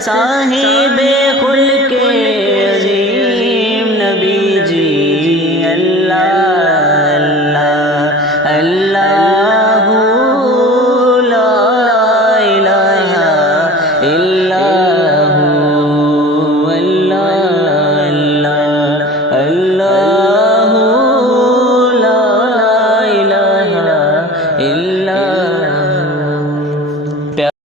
صاحب خلق عظیم نبی جی اللہ اللہ اللہ لا الہ الا هو اللہ اللہ اللہ لا الہ الا